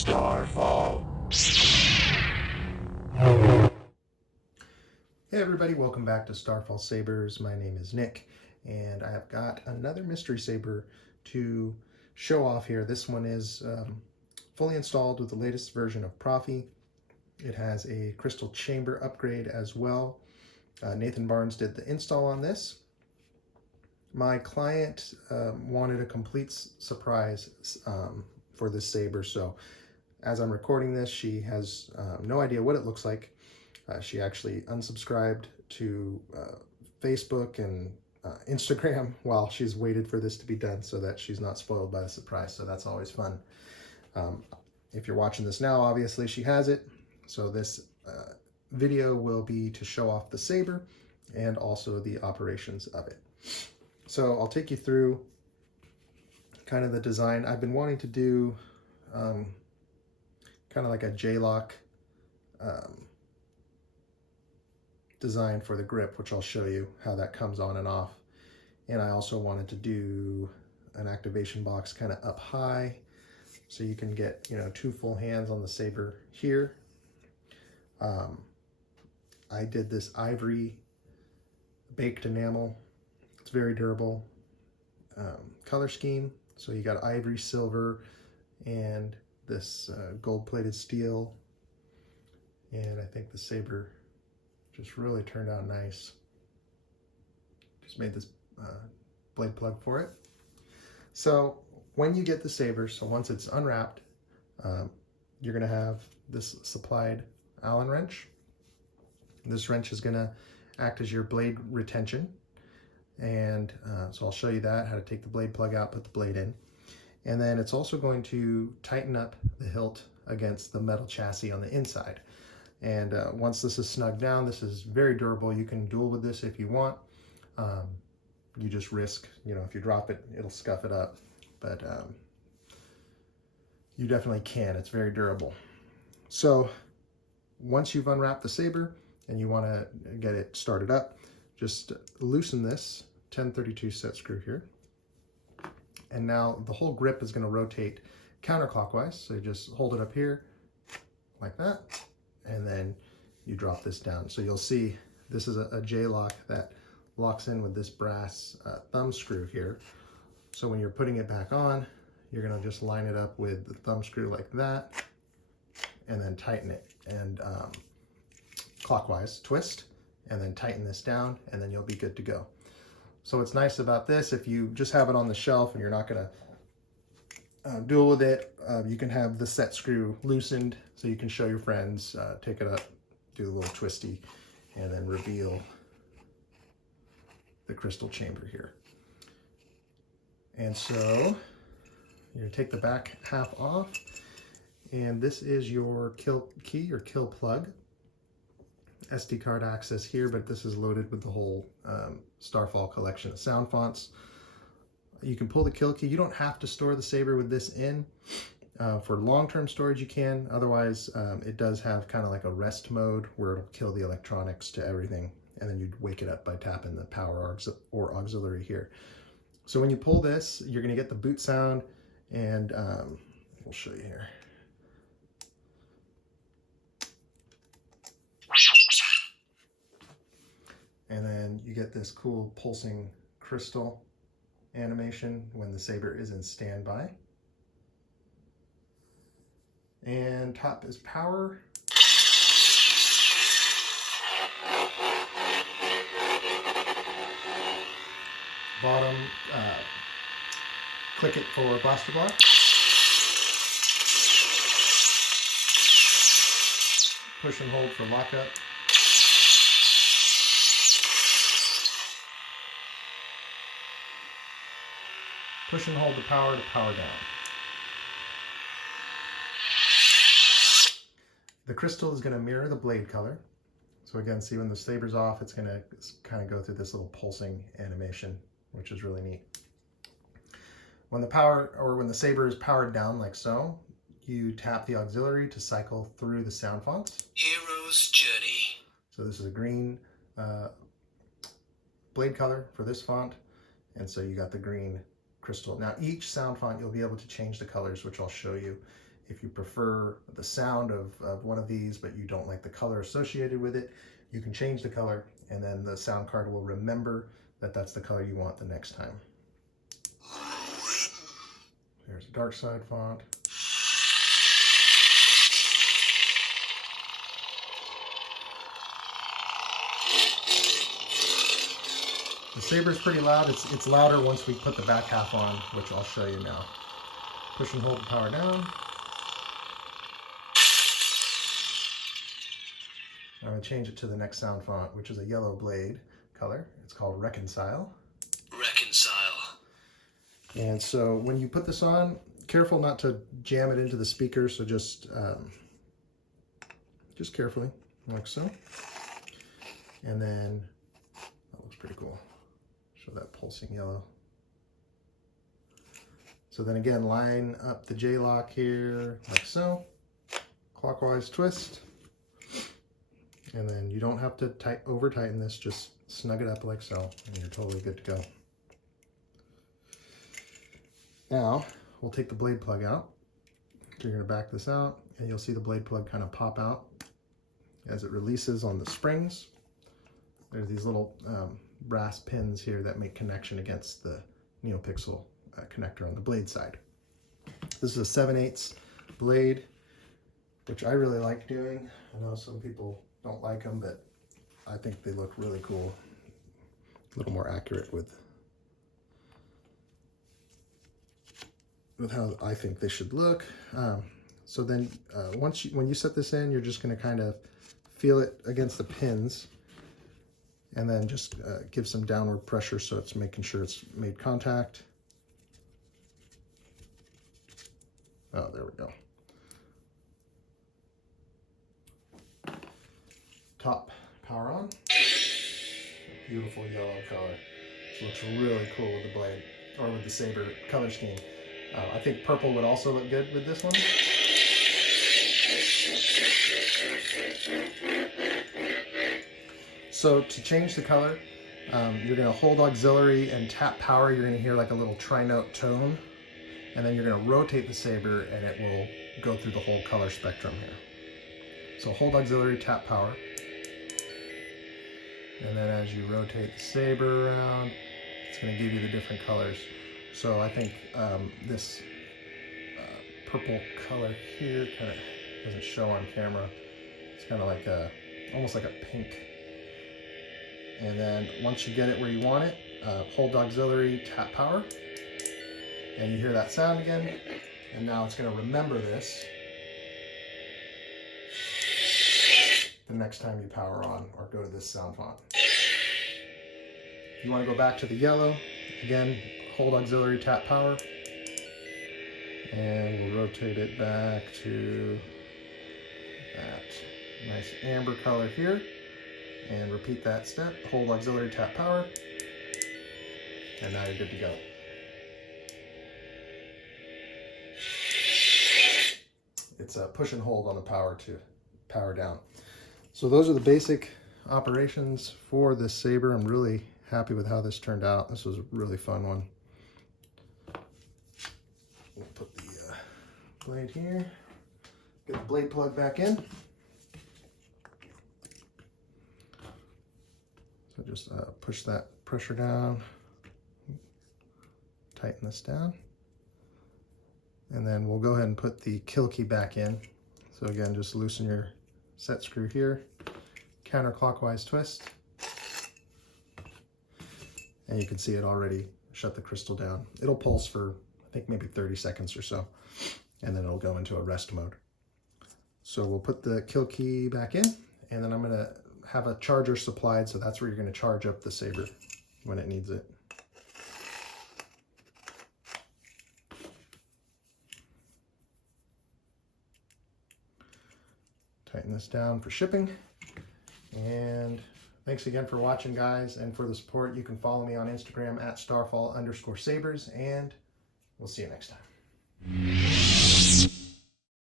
Starfall. Hey everybody, welcome back to Starfall Sabers. My name is Nick, and I have got another mystery saber to show off here. This one is fully installed with the latest version of Proffie. It has a crystal chamber upgrade as well. Nathan Barnes did the install on this. My client wanted a complete surprise for this saber, so as I'm recording this, she has no idea what it looks like. She actually unsubscribed to Facebook and Instagram while she's waited for this to be done so that she's not spoiled by the surprise, so that's always fun. If you're watching this now, obviously she has it, so this video will be to show off the saber and also the operations of it. So I'll take you through kind of the design. I've been wanting to do kind of like a J-lock design for the grip, which I'll show you how that comes on and off. And I also wanted to do an activation box kind of up high so you can get, you know, 2 full hands on the saber here. I did this ivory baked enamel. It's very durable color scheme. So you got ivory, silver, and this gold-plated steel. And I think the saber just really turned out nice. Just made this blade plug for it. So when you get the saber, so once it's unwrapped, you're gonna have this supplied Allen wrench. This wrench is gonna act as your blade retention. And so I'll show you that, how to take the blade plug out, put the blade in. And then it's also going to tighten up the hilt against the metal chassis on the inside. And once this is snugged down, this is very durable. You can duel with this if you want. You just risk, you know, if you drop it, it'll scuff it up. But you definitely can. It's very durable. So once you've unwrapped the saber and you want to get it started up, just loosen this 1032 set screw here. And now the whole grip is going to rotate counterclockwise. So you just hold it up here like that. And then you drop this down. So you'll see this is a J-lock that locks in with this brass thumb screw here. So when you're putting it back on, you're gonna just line it up with the thumb screw like that, and then tighten it, and clockwise twist, and then tighten this down, and then you'll be good to go. So what's nice about this, if you just have it on the shelf and you're not gonna duel with it, you can have the set screw loosened so you can show your friends, take it up, do the little twisty, and then reveal the crystal chamber here. And so you're gonna take the back half off, and this is your kill key or kill plug. SD card access here, but this is loaded with the whole Starfall collection of sound fonts. You can pull the kill key. You don't have to store the saber with this in. For long-term storage you can, otherwise it does have kind of like a rest mode where it'll kill the electronics to everything, and then you'd wake it up by tapping the power or auxiliary here. So when you pull this, you're going to get the boot sound, and we'll show you here. And then you get this cool pulsing crystal animation when the saber is in standby. And top is power. Bottom, click it for blaster block. Push and hold for lockup. Push and hold the power to power down. The crystal is going to mirror the blade color. So again, see when the saber's off, it's going to kind of go through this little pulsing animation, which is really neat. When the saber is powered down like so, you tap the auxiliary to cycle through the sound fonts. Hero's Journey. So this is a green blade color for this font, and so you got the green crystal. Now each sound font you'll be able to change the colors, which I'll show you If you prefer the sound of one of these, but you don't like the color associated with it, you can change the color, and then the sound card will remember that that's the color you want the next time. There's a dark side font. The Saber is pretty loud. It's louder once we put the back half on, which I'll show you now. Push and hold the power down. I'm going to change it to the next sound font, which is a yellow blade color. It's called Reconcile. Reconcile. And so when you put this on, careful not to jam it into the speaker, so just carefully, like so. And then, that looks pretty cool. Show that pulsing yellow. So then again, line up the J-lock here, like so. Clockwise twist. And then you don't have to over tighten this, just snug it up like so, and you're totally good to go. Now, we'll take the blade plug out. You're gonna back this out, and you'll see the blade plug kind of pop out as it releases on the springs. There's these little brass pins here that make connection against the NeoPixel connector on the blade side. This is a 7/8 blade, which I really like doing. I know some people don't like them, but I think they look really cool. A little more accurate with how I think they should look. So then when you set this in, you're just going to kind of feel it against the pins, and then just give some downward pressure so it's making sure it's made contact. Oh, there we go. Top power on. Beautiful yellow color. Which looks really cool with the blade, or with the Saber color scheme. I think purple would also look good with this one. So to change the color, you're going to hold auxiliary and tap power. You're going to hear like a little tri-note tone. And then you're going to rotate the Saber, and it will go through the whole color spectrum here. So hold auxiliary, tap power. And then as you rotate the Saber around, it's going to give you the different colors. So I think this purple color here kind of doesn't show on camera. It's kind of like almost like a pink. And then once you get it where you want it, hold auxiliary, tap power. And you hear that sound again. And now it's going to remember this the next time you power on or go to this sound font. If you want to go back to the yellow, again, hold auxiliary, tap power, and we'll rotate it back to that nice amber color here, and repeat that step, hold auxiliary, tap power, and now you're good to go. It's a push and hold on the power to power down. So those are the basic operations for this Saber. I'm really happy with how this turned out. This was a really fun one. We'll put the blade here. Get the blade plug back in. So just push that pressure down. Tighten this down. And then we'll go ahead and put the kill key back in. So again, just loosen your set screw here, counterclockwise twist, and you can see it already shut the crystal down. It'll pulse for, I think, maybe 30 seconds or so, and then it'll go into a rest mode. So we'll put the kill key back in, and then I'm going to have a charger supplied, so that's where you're going to charge up the Saber when it needs it. Tighten this down for shipping. And thanks again for watching, guys, and for the support. You can follow me on Instagram at Starfall_Sabers, and we'll see you next time.